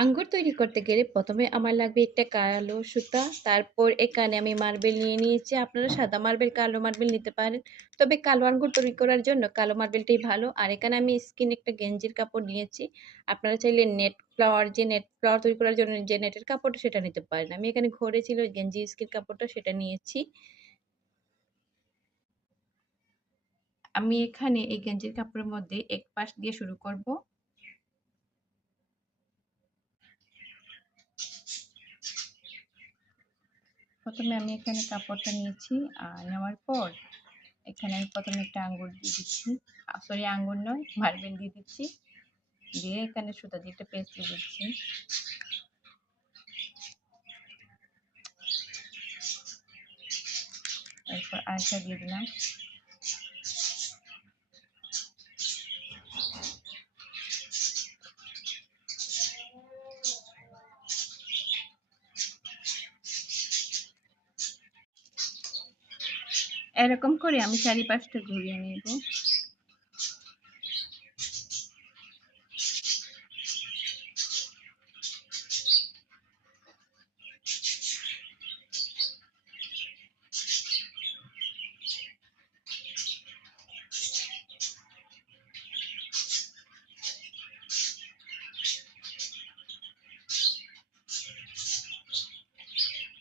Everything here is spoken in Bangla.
আঙ্গুর তৈরি করতে গেলে ১ম এ আমার লাগবে একটা কালো সুতা। তারপর এখানে আমি মার্বেল নিয়ে নিয়েছি। আপনারা সাদা মার্বেল, কালো মার্বেল নিতে পারেন। তবে কালো আঙ্গুর তৈরি করার জন্য কালো মার্বেলটাই ভালো। আর এখানে আমি স্কিন একটা গেঞ্জির কাপড় নিয়েছি। আপনারা চাইলে নেট ফ্লাওয়ার তৈরি করার জন্য যে নেটের কাপড়টা সেটা নিতে পারেন। আমি এখানে ঘরে ছিল গেঞ্জি স্কিন কাপড়টা সেটা নিয়েছি। আমি এখানে এই গেঞ্জির কাপড়ের মধ্যে এক পাশ দিয়ে শুরু করব। ১ম এ আমি এখানে কাপড়টা নিয়েছি। নেওয়ার পর এখানে আমি ১ম এ একটা আঙ্গুর দিয়ে দিচ্ছি। সরি আঙ্গুর নয়, মার্বেল দিয়ে দিচ্ছি। দিয়ে এখানে সুতা দিয়ে একটা পেঁচ দিয়ে দিচ্ছি। এরপর আরেকটা দিয়ে দিলাম। এরকম করে আমি চারিপাশটা ঘুরিয়ে নেব।